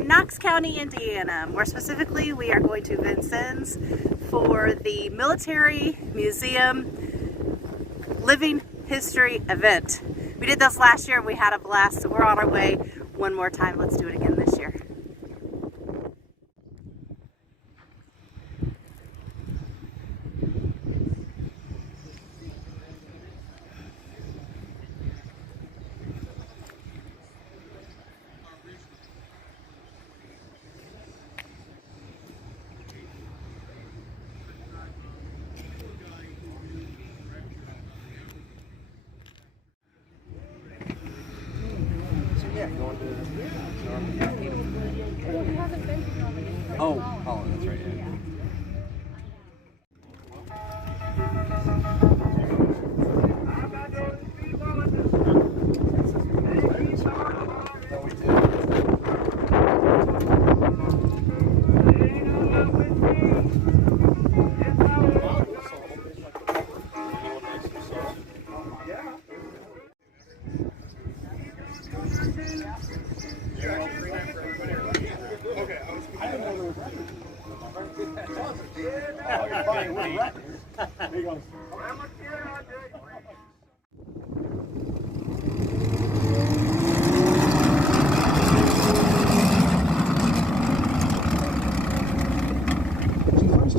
in Knox County, Indiana. More specifically, we are going to Vincennes for the Military Museum Living History event. We did this last year and we had a blast, so we're on our way one more time. Let's do it again this year. Oh, that's right. Yeah.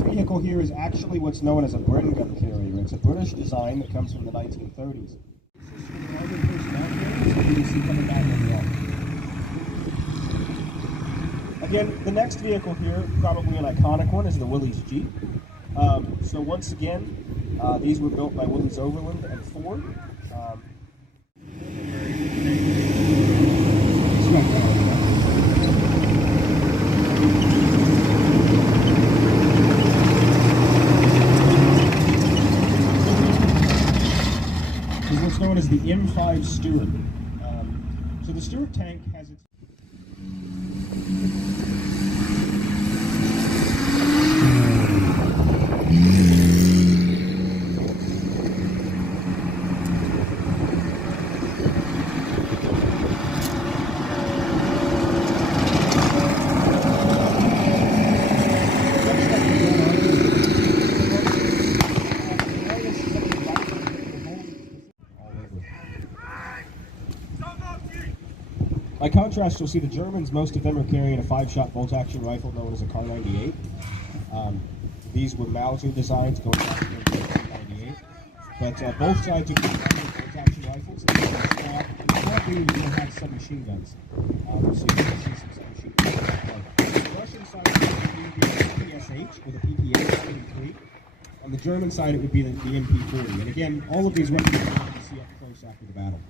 Vehicle here is actually what's known as a Bren gun carrier. It's a British design that comes from the 1930s. Again, the next vehicle here, probably an iconic one, is the Willys Jeep. So once again, these were built by Willys Overland and Ford. What's known as the M5 Stewart. So the Stewart tank has its... By contrast, you'll see the Germans, most of them are carrying a 5-shot bolt-action rifle known as a Kar 98. These were Mauser designs going back to 1998. But both sides are carrying bolt-action rifles. And currently, we don't have submachine guns. So you can see some submachine guns. The Russian side would be the PSH with a PPA 73. On the German side, it would be the MP40. And again, all of these weapons you can see up close after the battle.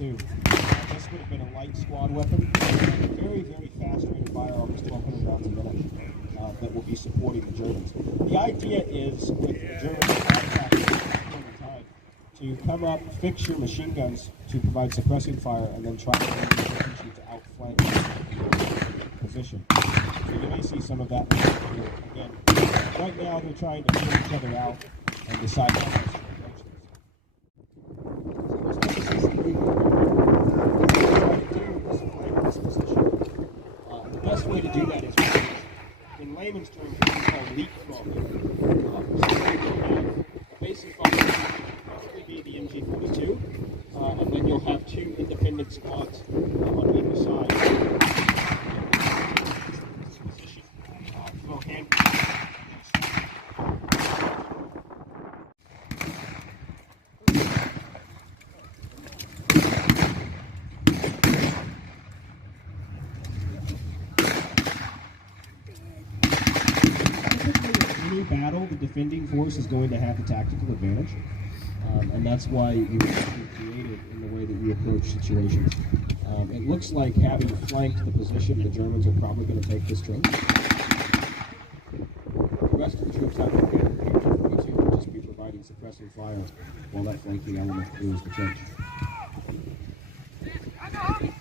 This would have been a light squad weapon. Very, very fast rate of firearm is 1,200 rounds a minute that will be supporting the Germans. The idea is, with the Germans to come up, fix your machine guns to provide suppressing fire, and then try to outflank the position. So you may see some of that again. Right now, they're trying to feel each other out and decide how to approach this. The best way to do that is, in layman's terms, what we call leapfrogging. A basic fire will probably be the MG42, and then you'll have two independent squads on either side. Battle, the defending force is going to have the tactical advantage, and that's why you have created in the way that you approach situations. It looks like, having flanked the position, the Germans are probably going to take this trench. The rest of the troops have to just be providing suppressing fire while that flanking element clears the trench. Hang on!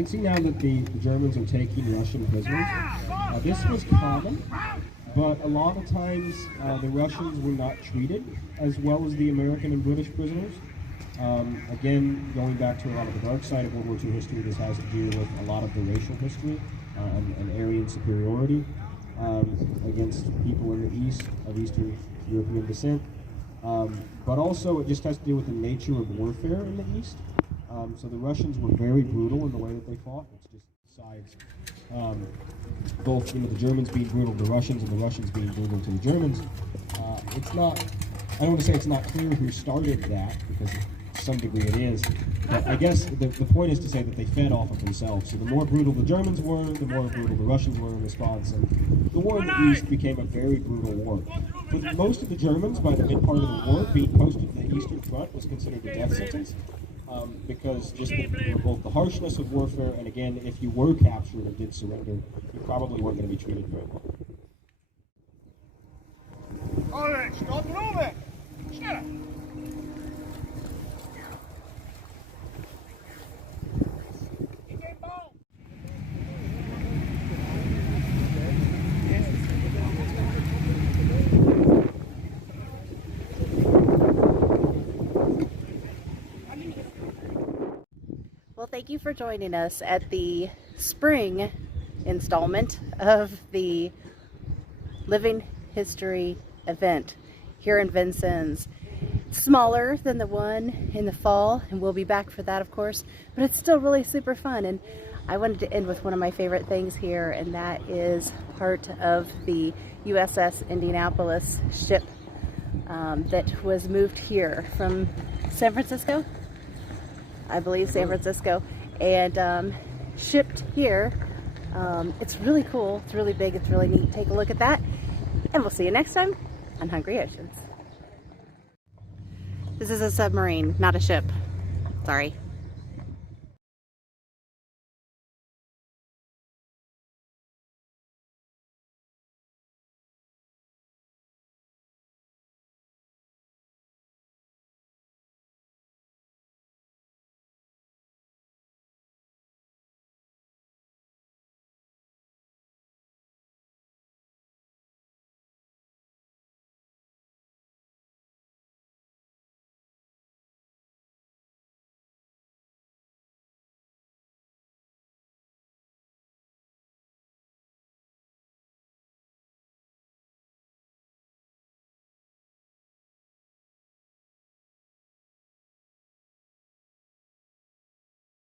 can see now that the Germans are taking Russian prisoners. This was common, but a lot of times the Russians were not treated as well as the American and British prisoners. Again, going back to a lot of the dark side of World War II history, this has to do with a lot of the racial history and Aryan superiority against people in the East of Eastern European descent. But also it just has to do with the nature of warfare in the East. So the Russians were very brutal in the way that they fought. It's just sides. Both the Germans being brutal to the Russians and the Russians being brutal to the Germans. It's not, I don't want to say it's not clear who started that, because to some degree it is, but I guess the point is to say that they fed off of themselves. So the more brutal the Germans were, the more brutal the Russians were in response, and the war in the East became a very brutal war. For most of the Germans, by the mid part of the war, being posted to the Eastern Front was considered a death sentence. Because just both the harshness of warfare, and again, if you were captured and did surrender, you probably weren't going to be treated very well. All right, stop moving! Shut up! Well, thank you for joining us at the spring installment of the Living History event here in Vincennes. It's smaller than the one in the fall, and we'll be back for that, of course, but it's still really super fun. And I wanted to end with one of my favorite things here, and that is part of the USS Indianapolis ship that was moved here from San Francisco. I believe San Francisco, and shipped here. It's really cool, it's really big, it's really neat. Take a look at that, and we'll see you next time on Hungry Oceans. This is a submarine, not a ship. Sorry.